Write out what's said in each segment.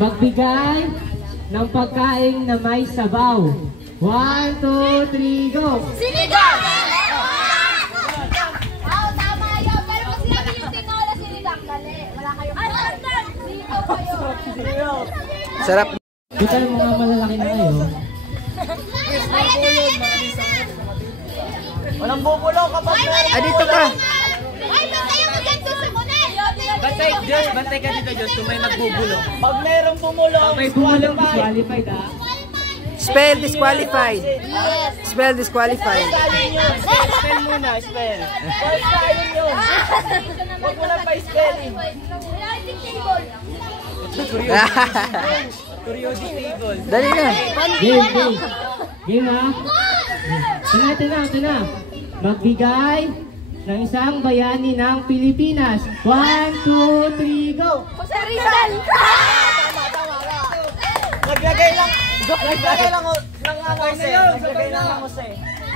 magbigay ng pagkain na may sabaw. 1, 2, 3, go! Sinigang! Oo, tama yun. Pero pag sinabi yung tinola, sinigang. Dali, wala kayong dito kayo. Sarap. Total mga malalaki na kayo. Walang bubulong kapag Ah, dito ka. Ay, bantay mo dyan doon sa muna. Bantay ka dito, Diyos, kung may nagbubulong. Pag mayroong bumulong, May bumulong disqualified ha. Spell disqualified. Spell disqualified. Spell muna, spell. First tayo yun. Huwag mo lang pa-spelling. Periodic table. Dali na. Game. Game ha. Ito na. Magbigay ng isang bayani ng Pilipinas. 1, 2, 3, go! Rizal! Naglagay lang ng Jose. Naglagay lang ng Jose.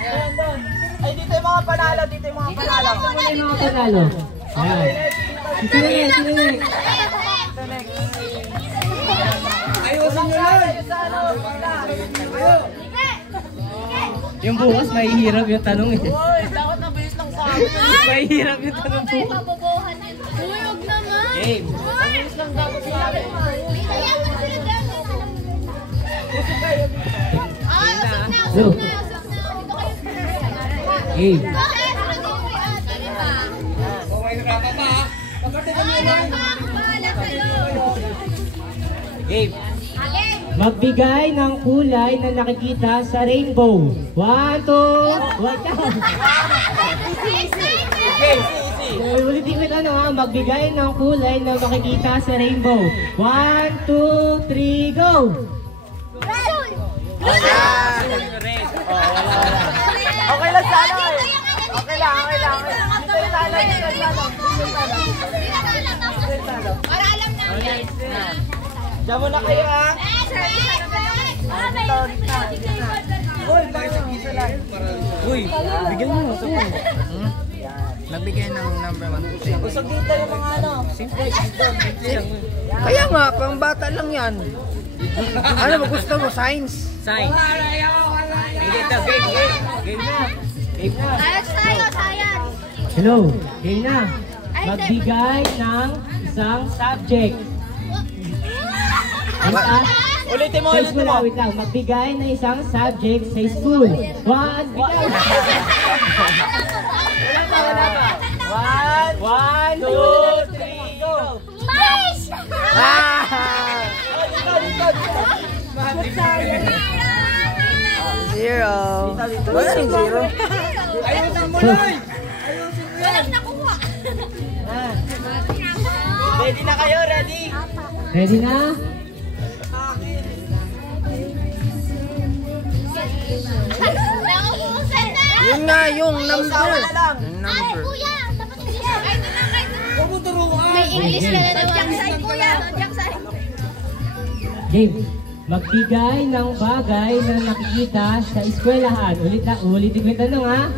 Ayan doon. Ay, dito yung mga panalo. Dito yung mga panalo. Ito yung mga panalo. Ayan. Sinunod. Ayusin nyo lang. Yung bukas, mahihirap yung tanong eh. Uy, dapat nabilis lang sa akin. Mahihirap yung tanong po. Mabubuhan yun. Tuyog naman. Game. Nabilis lang dapat sa akin. Go. Game. Game. Magbigay ng kulay na nakikita sa rainbow. 1, 2, watch out! Ulitin ko ito ha. Magbigay ng kulay na makikita sa rainbow. 1, 2, 3, go! Okay lang sana eh. Okay lang. Dito yung talo. Para alam namin. Diyan muna kayo ha. Uy, bigyan mo. Nagbigay ng number 1. Usog dito yung mga ano. Kaya nga, pang bata lang yan. Ano ba gusto mo? Science? Sign. Game na. Science. Hello, game na. Magbigay ng isang subject. Ulitin mo. Wait lang. Magbigay ng isang subject sa school. 1, bigay. Wala pa. 1, 2, 3, go. Mais! Zero. Wala rin zero. Ayusin mo lang. Walang nakuha. Ready na kayo? Ready? Ready na? Nangubusan na! Yun nga yung number. Usawa na lang. Ay, kuya! Dapat English. May English na naman. Dojang side, kuya. Dojang side. Game. Magbigay ng bagay na nakikita sa eskwelahan. Ulitin ko yung tanong ha.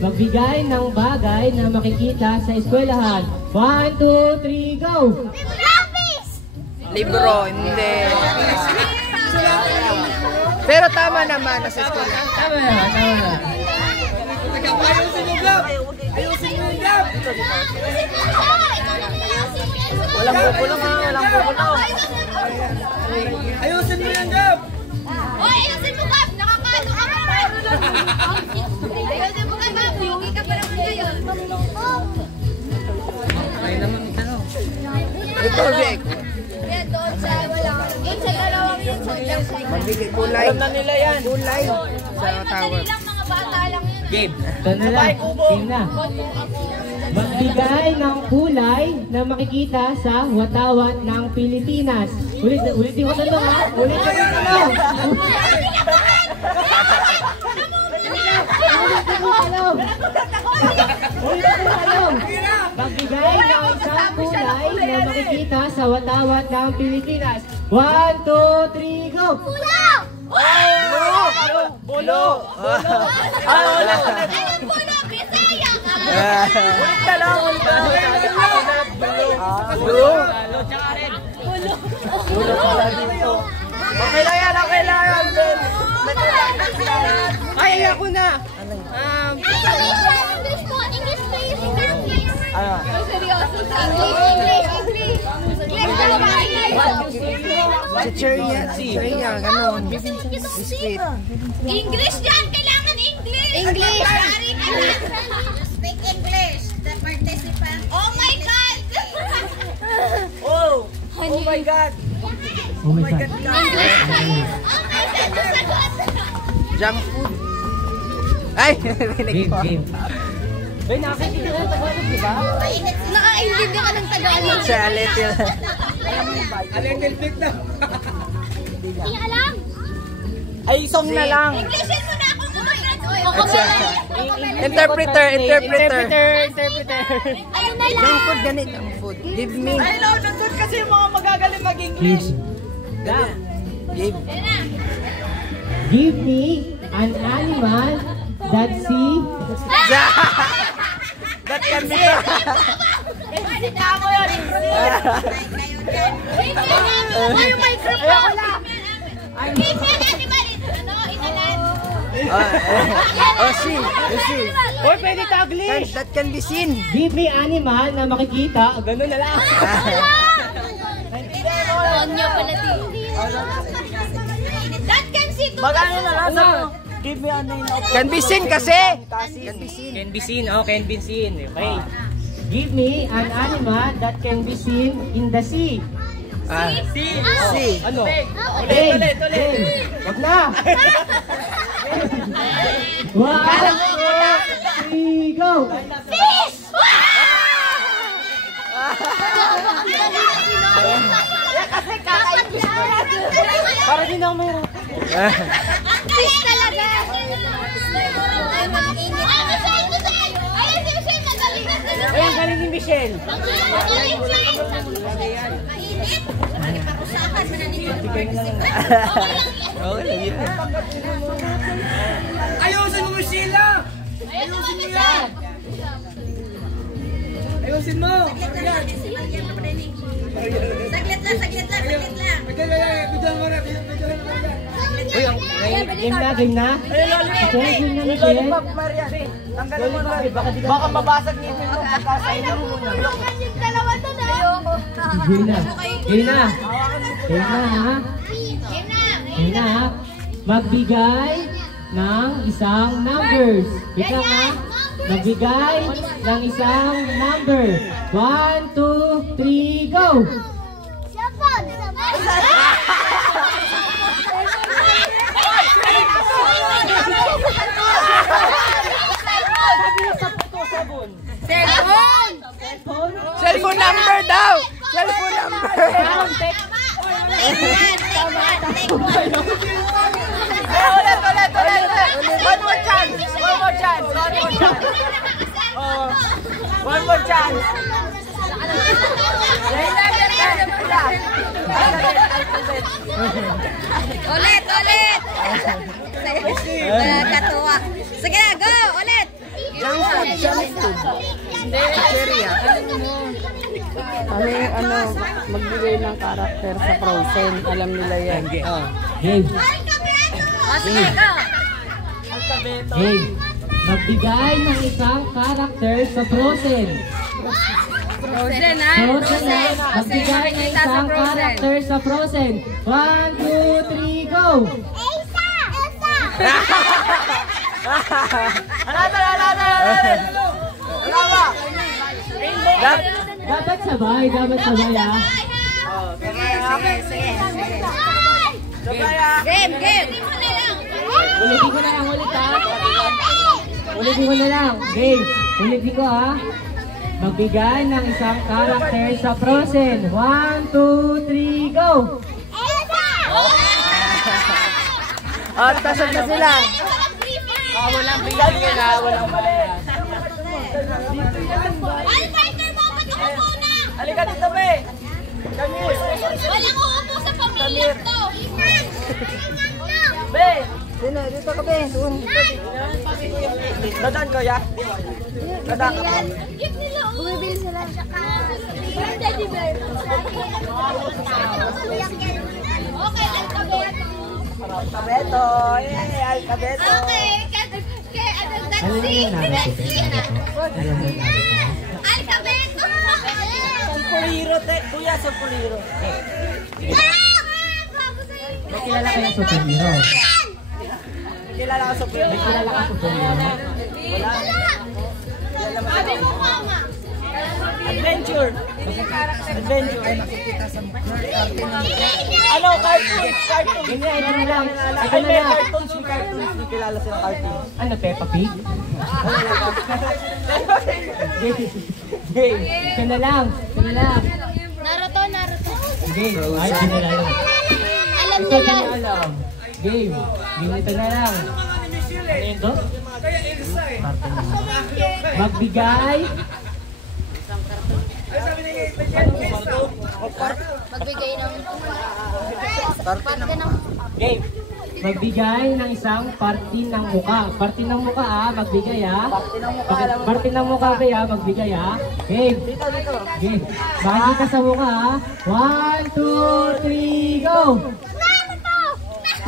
Magbigay ng bagay na makikita sa eskwelahan. 1, 2, 3, go! Lapis! Libro, hindi. Pero tama naman nasa school. Tama na. Walang bubulong ha. Ayusin mo yan, Gab. Hoy, ayusin mo, Gab! Nakakano ka pa! Ayusin mo, Gab! Yugi ka pa naman ngayon. Ito, Vic. Yan, doon sa dalawang yun. Dojang side. Magbigay kulay. Alam na nila yan. Kulay. Sa Ay, tower. madali lang, mga bata lang yun. Game. Ito na lang. Game na. Magbigay ng kulay na makikita sa watawat ng Pilipinas. Ulitin ko tanong ha. Ulitin ko tanong. Magbigay ng isang kulay na makikita sa watawat ng Pilipinas. 1, 2, 3, go! Pulaw! Bulo. Anong pulaw? Bisaya ka! Ulit na lang. Blue. Ulo pala dito. Okay lang yan, okay lang yan. Ay, ako na. English po, English please. Ano? Seryoso sa English. Chicheria, ganon. Biscuit. English dyan, kailangan English. English. Speak English. The participant. Oh my God. Oh! Oh my God! Oh my God. Oh my God. Junk food. Ay, rinig Game, ko. game. Ay, nakakita ka ng Tagalog, di ba? Nakakaintindi ka ng Tagalog. Siya, a little. Hindi alam. Ay, song na lang. Englishin mo na ako Interpreter. Ayun na lang. Junk food, ganit ang food. Give me. Ay, no, nandun kasi yung mga magagaling mag-English. Give. Ayun na. Give me an animal that see. That can be. Tama yun. Ay, yung microphone. Give me an animal. Ano, inalan? Oh, see. You see. Or pwede Taglish. That can be seen. Give me animal na makikita. Ganun na lang. Onyo pala din. That can see to. Mag-ano na lang sa give me ano yung Can be seen kasi. Can be seen. Can be seen. Oh, can be seen. Okay. Give me an animal that can be seen in the sea. See. Ano? Ulit. Wag na. 1, 2, 3, go. Fish! kasi kaka-English mo lang. Para din ako mayroon. Fish talaga. Ayun si Michelle, magaling na sila. Ayun, galing ni Michelle. Magaling siya. Mainit. Parusahan, mananito. Oh, lagi na. Ayusin mo, Sheila! Ayun si Michelle. Ayusin mo! Saglit lang. Uy, game na. Michelle, game na, Michelle. Lollipop, Maria. Tanggalin mo na. Baka mabasag niyo yung pagkasain mo muna. Yung dalawa to na. Game na, ha? Game na, ha? Magbigay ng isang numbers. Ika nga, magbigay ng isang number. 1, 2, 3, go! Sabon! Cellphone number daw. Cellphone number. Ulit. One more chance. One more chance. Ulit! Katuwa. Sige na, go! Ulit! Junk food. Chicheria. Magbigay ng karakter sa Frozen. Alam nila yan. Game. Sige, go! Game. Magbigay ng isang character sa Frozen. Frozen, ha? Frozen, ha? Magbigay ng isang character sa Frozen. 1, 2, 3, go! Elsa! Dapat sabay, ha? Game! Ulitin ko na lang ulit, ha? Ulitin ko na lang. Game. Ulitin ko, ha? Magbigay ng isang character sa Frozen. 1, 2, 3, go! Elsa! Oh, tasod na sila. Walang bigay na, walang mali. Alfighter, babat ako muna! Halika dito, be. Camille. Walang uupo sa pamilya to! Be. Dito. Dito ka, Ben. Doon. Dadan ko, ya. Dadan ko. Gift nila, oh. Bumibili sila. Teddy bear. Okay, alkabeto. Alkabeto. Eh, alkabeto. Okay, Alam mo yung narito? Alam mo yung narito? alkabeto. Superhero, kuya, superhero. May kilala kayong superhero? Kilala ka superhero. May kilala ka superhero? Wala. Sabi mo, mama. Adventure. Adventure. Ano, cartoons, cartoons. Hindi, ito na lang. Ito Ay, na may lang. cartoons, yung cartoons. Hindi kilala sila cartoons. Ano, Peppa Pig? Game. Ito na lang. Ito na lang. Naruto. Game. Ay, ito na lang. Alam Ito nila. na alam. Game. Game ito na lang. Ano yun to? Magbigay. Magbigay ng parte ng Game. Magbigay ng isang parte ng muka. Parte ng muka magbigay Parte ng muka ba magbigay Game. Dito, dito. Game. Makikita sa muka 1, 2, 3, go!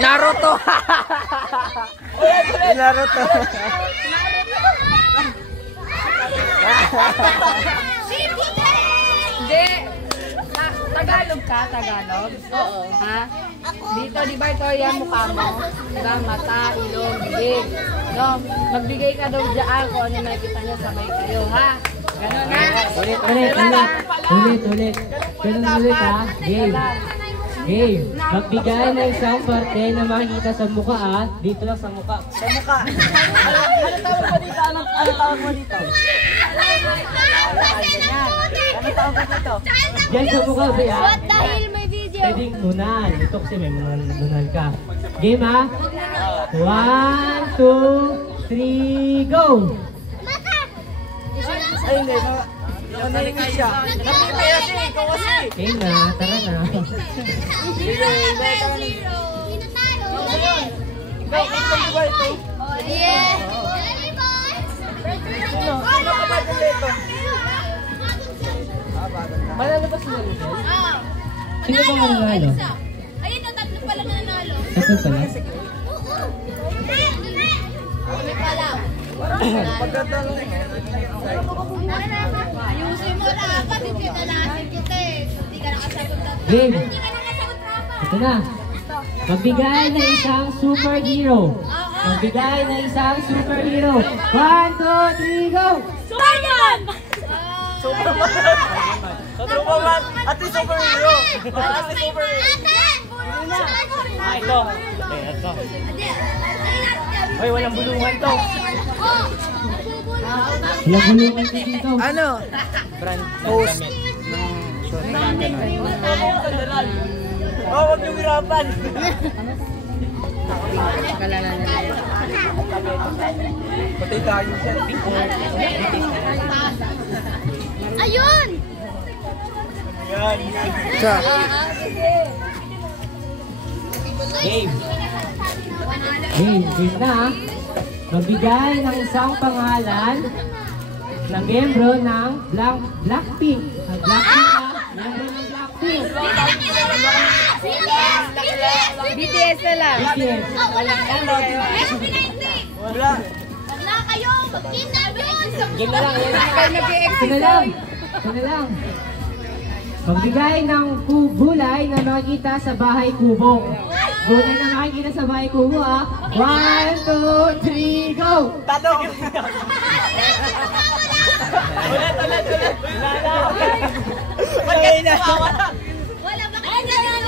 Naruto! Naruto. Hindi. Tagalog ka? Tagalog? Oo. Ha? Dito, di ba ito yan mukha mo? Diba? Mata, ilong, bibig. No? Magbigay ka daw dyan kung ano nakikita niyo, sabay kayo, ha? Ganon na. Ulit. Ganun ulit Game. Game. Magbigay ng isang parte na makikita sa mukha Dito lang sa mukha. Sa mukha. Ano tawag mo dito? Ano tawag mo dito? Ano tawag mo dito? Diyan sa mukha ba What dahil may video? Pwedeng nunal. Ito kasi may nunal ka. Game 1, 2, 3, go! Ay, hindi. Nanahimik siya. Napipaya siya. Ikaw kasi. Game na. Tara na. Yeah. Sino ka ba dito? Malalabas na rin. Sino ba Nanalo! mananalo? Ayun, tatlo pala na nanalo. Tatlo pala. Kami pala. Pagkatanong. Ayusin mo dapat, hindi ka nalasin kita eh. Hindi ka nakasagot dapat. Game. Hindi ka nakasagot dapat. Ito na. Magbigay ng isang superhero. Magbigay ng isang superhero. 1, 2, 3, go! Superman! Superman. Ate superhero. Ate superhero. Ito. Hoy, walang bulungan to. Walang bulungan to dito. Ano? Host. Oh, huwag niyong hirapan. Patay tayo siya. Ayun! Yan. Sa. Game. Game na. Magbigay ng isang pangalan na membro ng Blackpink. Blackpink membro ng Blackpink. BTS na lang. BTS. SB19! Wala. Na kayo! Magkita yun! Game na lang. Ito na lang. Ito na lang. Magbigay ng gulay na makikita sa bahay kubo. Gulay na makikita sa bahay kubo 1, 2, 3, go! Tato. Ulit. Wala. Wala ba kayo dalawa?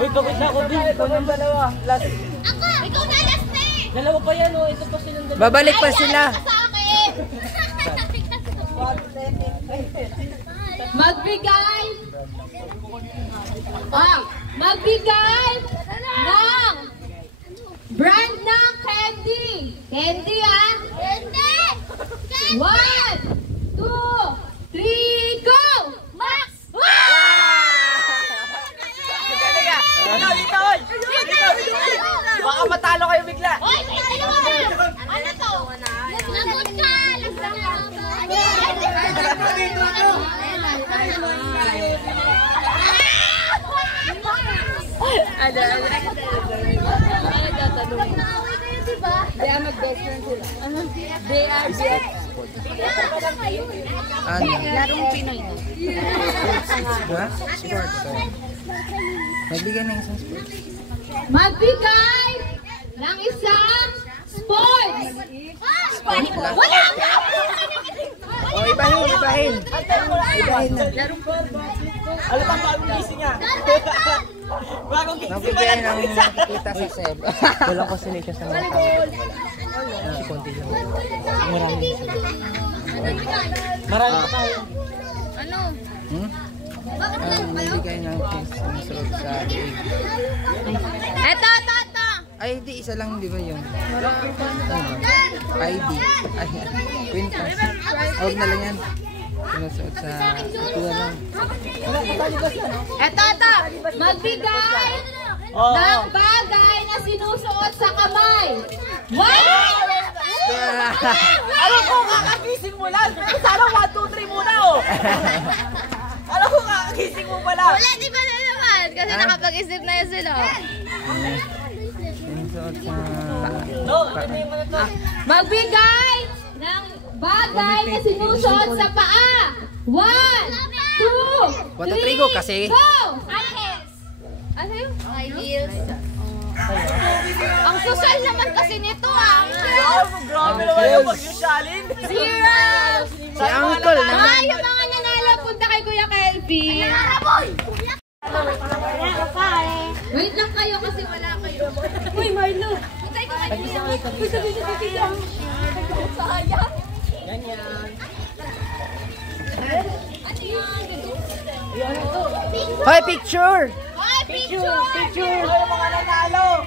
Uy, kapit na ako din. Ito ng dalawa. Last. Ako! Ikaw na last na eh! Dalawa pa yan Ito pa silang dalawa. Babalik pa sila. Ay, sa akin! Magbigay ng brand ng candy. Candy Hindi! 1, 2, 3, go! Max! Dito. Baka matalo kayo bigla. Hoy, dalawa na! Ano to? Lagot ka! Lagot They are mag-best friend sila. They are best. Larong Pinoy. Ha? Sports. Nagbigay ng isang sports. Magbigay ng isang sports! Wala nga! O, ibahin. Ibahin na. Alam bang bagong gising niya? Bagong gising. Nagbigay ng nakikita sa Seb. Walang ko siya sa mga tao. Si Conti lang. Marami pa tayo. Nagbigay ng susunod sa league. Eto! Ay, di isa lang, di ba yun? ID. Ay, Quintas. Huwag na lang yan. Sinusuot sa tuwa lang. Eto! Magbigay ng bagay na sinusuot sa kamay. One! Alam ko, kakagising mo lang. Sana 1, 2, 3 muna, oh. Alam ko, kakagising mo pala. Wala, di ba na naman? Kasi nakapag-isip na yun sila. Sinusuot sa... No, ano yung ano to? Magbigay ng bagay na sinusuot sa paa. 1, 2, 3, Watatrigo kasi. go! Ano yun? High heels. Ang social naman kasi nito ah. Grabe naman yung pag-usyalin. 0! Si Uncle naman. Ay, yung mga nanalo, punta kay Kuya Kelvin. Wait lang kayo kasi wala kayo. Uy, Marlo. Putay ko kayo niya. Uy, sabi ko. Sayang. Ganyan. Ano yun? Hoy, picture! Ay, picture! Picture. Yung mga nanalo.